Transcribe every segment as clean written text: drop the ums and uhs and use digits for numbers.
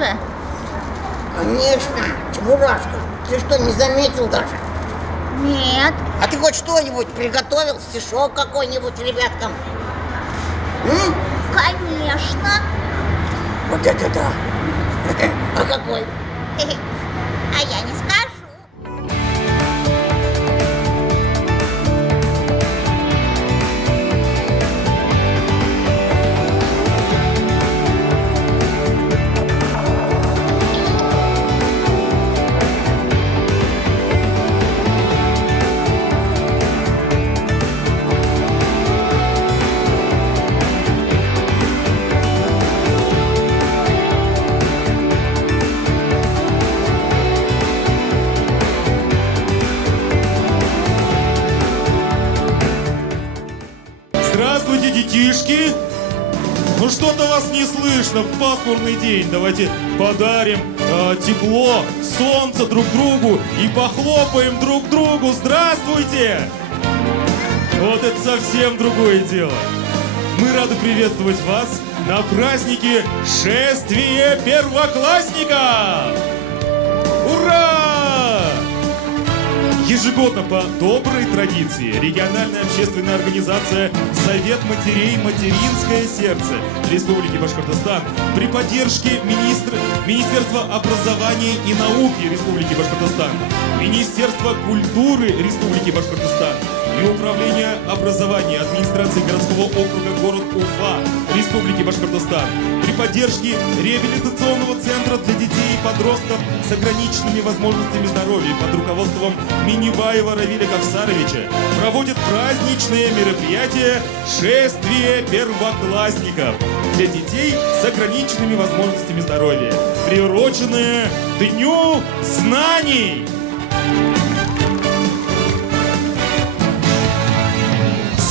уже? Конечно, Чебурашка. Ты что, не заметил даже? Нет. А ты хоть что-нибудь приготовил? Стишок какой-нибудь ребяткам? Конечно. Вот это да! А какой? А я не скажу. Здравствуйте, детишки! Ну что-то вас не слышно в пасмурный день. Давайте подарим тепло, солнце друг другу и похлопаем друг другу. Здравствуйте! Вот это совсем другое дело. Мы рады приветствовать вас на празднике Шествия Первоклассника! Ура! Ежегодно по доброй традиции региональная общественная организация «Совет матерей. Материнское сердце» Республики Башкортостан при поддержке Министерства образования и науки Республики Башкортостан, Министерства культуры Республики Башкортостан и Управления образования администрации городского округа город Уфа Республики Башкортостан при поддержке реабилитационного центра для детей и подростков с ограниченными возможностями здоровья под руководством Минибаева Равиля Кавсаровича проводят праздничное мероприятие «Шествие первоклассников» для детей с ограниченными возможностями здоровья, приуроченное Дню знаний.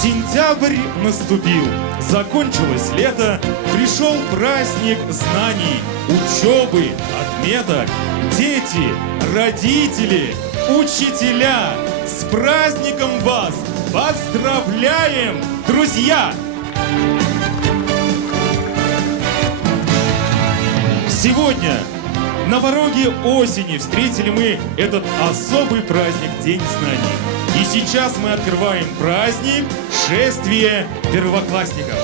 Сентябрь наступил, закончилось лето, пришел праздник знаний, учебы, отметок, дети, родители, учителя. С праздником вас поздравляем, друзья! Сегодня на пороге осени встретили мы этот особый праздник День знаний. И сейчас мы открываем праздник Шествия Первоклассников.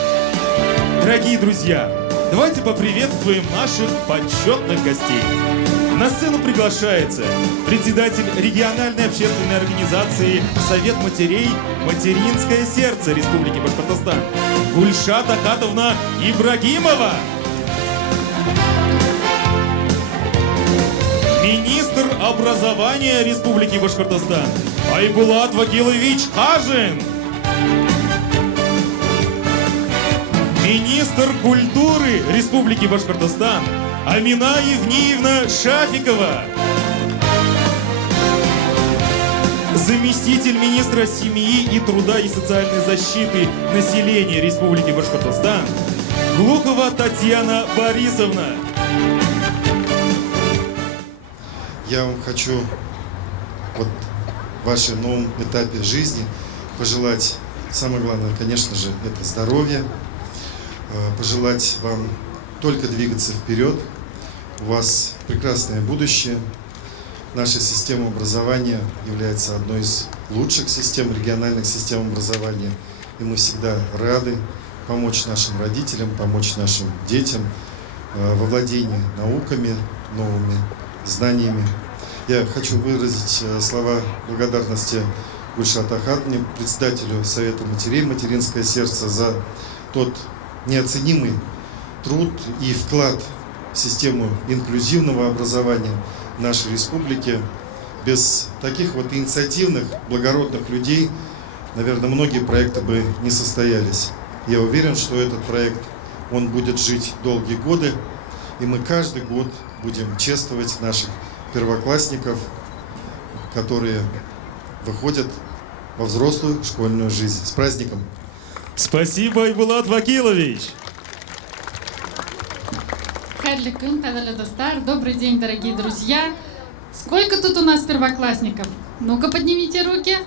Дорогие друзья, давайте поприветствуем наших почетных гостей. На сцену приглашается председатель региональной общественной организации «Совет матерей. Материнское сердце» Республики Башкортостан Гульшат Ахатовна Ибрагимова. Министр образования Республики Башкортостан Айбулат Вакилович Хажин. Министр культуры Республики Башкортостан Амина Евниевна Шафикова. Заместитель министра семьи и труда и социальной защиты населения Республики Башкортостан Глухова Татьяна Борисовна. Я вам хочу вот в вашем новом этапе жизни пожелать, самое главное, конечно же, это здоровье, пожелать вам только двигаться вперед. У вас прекрасное будущее. Наша система образования является одной из лучших систем, региональных систем образования. И мы всегда рады помочь нашим родителям, помочь нашим детям во владении науками, новыми знаниями. Я хочу выразить слова благодарности Гульшат Ахатовне, председателю Совета матерей «Материнское сердце», за тот неоценимый труд и вклад в систему инклюзивного образования нашей республики. Без таких вот инициативных, благородных людей, наверное, многие проекты бы не состоялись. Я уверен, что этот проект, он будет жить долгие годы, и мы каждый год будем чествовать наших первоклассников, которые выходят во взрослую школьную жизнь. С праздником! Спасибо, Айбулат Вакилович! Добрый день, дорогие друзья! Сколько тут у нас первоклассников? Ну-ка, поднимите руки.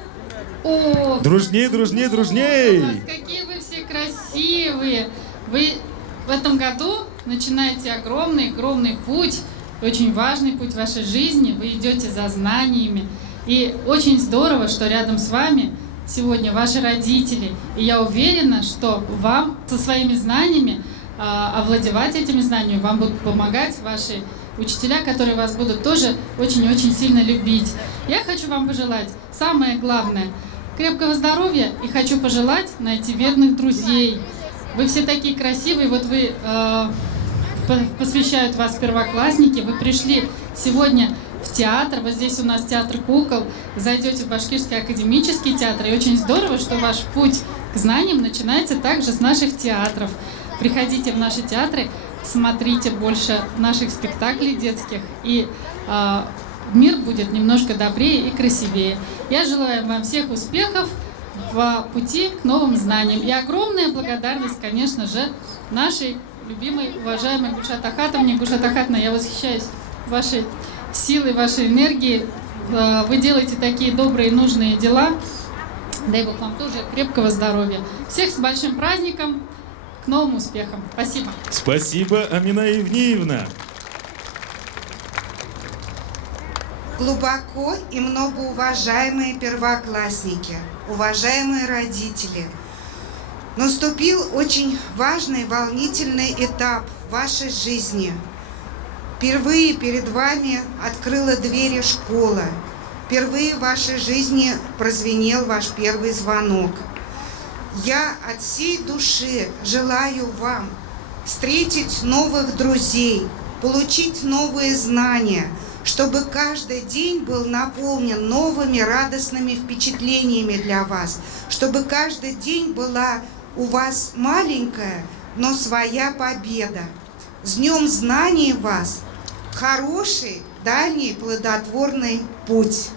О, Дружней, дружней, дружней! какие вы все красивые! Вы в этом году начинаете огромный путь, очень важный путь в вашей жизни. Вы идете за знаниями. И очень здорово, что рядом с вами сегодня ваши родители. И я уверена, что вам со своими знаниями овладевать этими знаниями, вам будут помогать ваши учителя, которые вас будут тоже очень-очень сильно любить. Я хочу вам пожелать самое главное – крепкого здоровья, и хочу пожелать найти верных друзей. Вы все такие красивые, вот вы посвящают вас первоклассники, вы пришли сегодня в театр, вот здесь у нас театр кукол, зайдете в Башкирский академический театр, и очень здорово, что ваш путь к знаниям начинается также с наших театров. Приходите в наши театры, смотрите больше наших спектаклей детских, и мир будет немножко добрее и красивее. Я желаю вам всех успехов в пути к новым знаниям. И огромная благодарность, конечно же, нашей любимой, уважаемой Гульшат Ахатовне. Гульшат Ахатовна, я восхищаюсь вашей силой, вашей энергией. Вы делаете такие добрые, нужные дела. Дай Бог вам тоже крепкого здоровья. Всех с большим праздником, к новым успехам. Спасибо. Спасибо, Амина Евниевна. Глубоко и многоуважаемые первоклассники, уважаемые родители, наступил очень важный, волнительный этап в вашей жизни. Впервые перед вами открыла двери школа. Впервые в вашей жизни прозвенел ваш первый звонок. Я от всей души желаю вам встретить новых друзей, получить новые знания, чтобы каждый день был наполнен новыми радостными впечатлениями для вас, чтобы каждый день была у вас маленькая, но своя победа. С Днем Знаний вас! Хороший, дальний, плодотворный путь.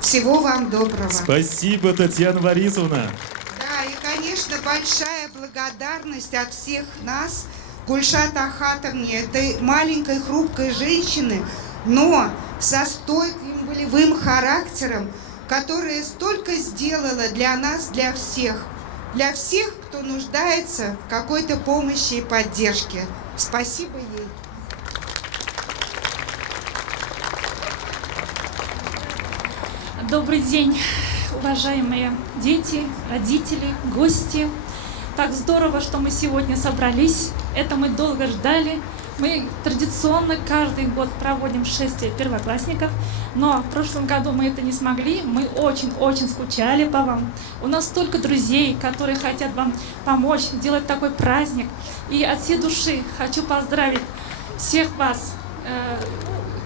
Всего вам доброго. Спасибо, Татьяна Борисовна. Да, и, конечно, большая благодарность от всех нас Гульшат Ахатовне, этой маленькой хрупкой женщины, но со стойким волевым характером, которая столько сделала для нас, для всех, кто нуждается в какой-то помощи и поддержке. Спасибо ей. Добрый день, уважаемые дети, родители, гости. Так здорово, что мы сегодня собрались. Это мы долго ждали. Мы традиционно каждый год проводим шествие первоклассников, но в прошлом году мы это не смогли. Мы очень-очень скучали по вам. У нас столько друзей, которые хотят вам помочь, сделать такой праздник. И от всей души хочу поздравить всех вас,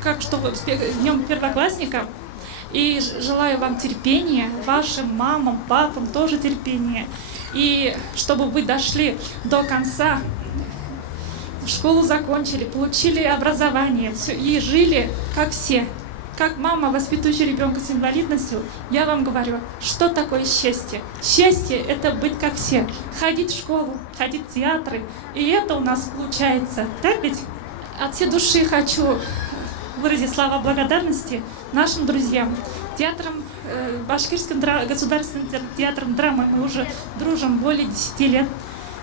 с Днем первоклассников. И желаю вам терпения, вашим мамам, папам тоже терпения. И чтобы вы дошли до конца, школу закончили, получили образование и жили как все. Как мама, воспитывающая ребенка с инвалидностью, я вам говорю, что такое счастье. Счастье – это быть как все. Ходить в школу, ходить в театры. И это у нас получается. Так ведь? От всей души хочу выразить слова благодарности нашим друзьям. Башкирским государственным театром драмы мы уже дружим более 10 лет.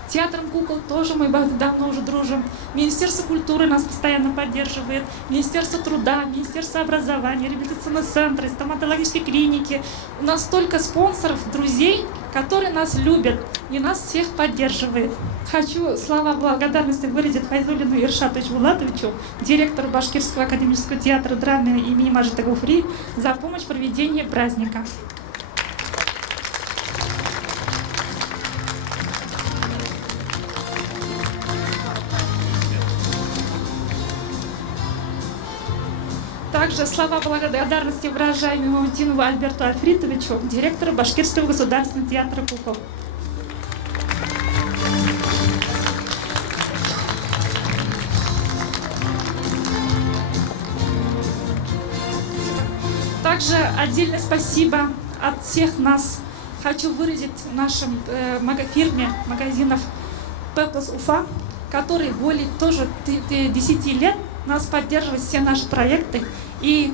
Театром кукол тоже мы давно уже дружим. Министерство культуры нас постоянно поддерживает. Министерство труда, Министерство образования, реабилитационные центры, стоматологические клиники. У нас столько спонсоров, друзей, которые нас любят и нас всех поддерживают. Хочу слова благодарности выразить Файзуллину Иршатовичу Булатовичу, директору Башкирского академического театра драмы имени Мажита Гуфри, за помощь в проведении праздника. Также слова благодарности выражаем Мамутинову Альберту Альфритовичу, директору Башкирского государственного театра кукол. Также отдельное спасибо от всех нас хочу выразить нашим фирме магазинов Пеплос Уфа, который более тоже 10 лет нас поддерживает все наши проекты. И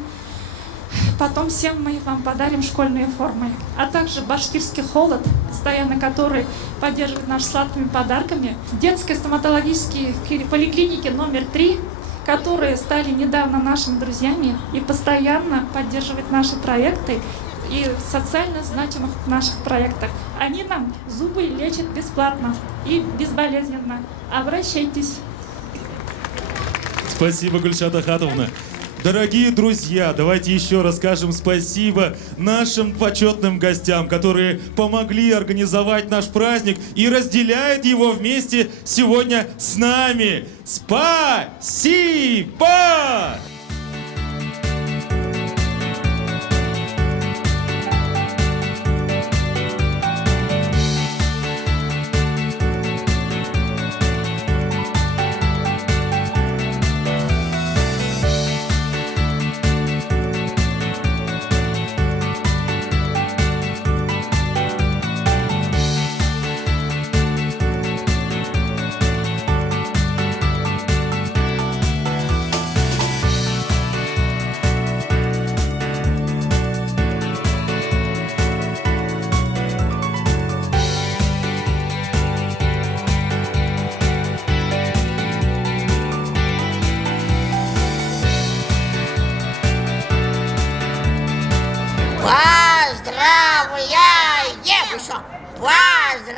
Потом всем мы вам подарим школьные формы. А также башкирский холод, постоянно который поддерживает нас сладкими подарками. Детской стоматологической поликлиники номер 3, которые стали недавно нашими друзьями и постоянно поддерживают наши проекты и социально значимых наших проектах. Они нам зубы лечат бесплатно и безболезненно. Обращайтесь. Спасибо, Гульшат Ахатовна. Дорогие друзья, давайте еще раз скажем спасибо нашим почетным гостям, которые помогли организовать наш праздник и разделяют его вместе сегодня с нами. Спасибо! Поздравляем еще! Поздравляем!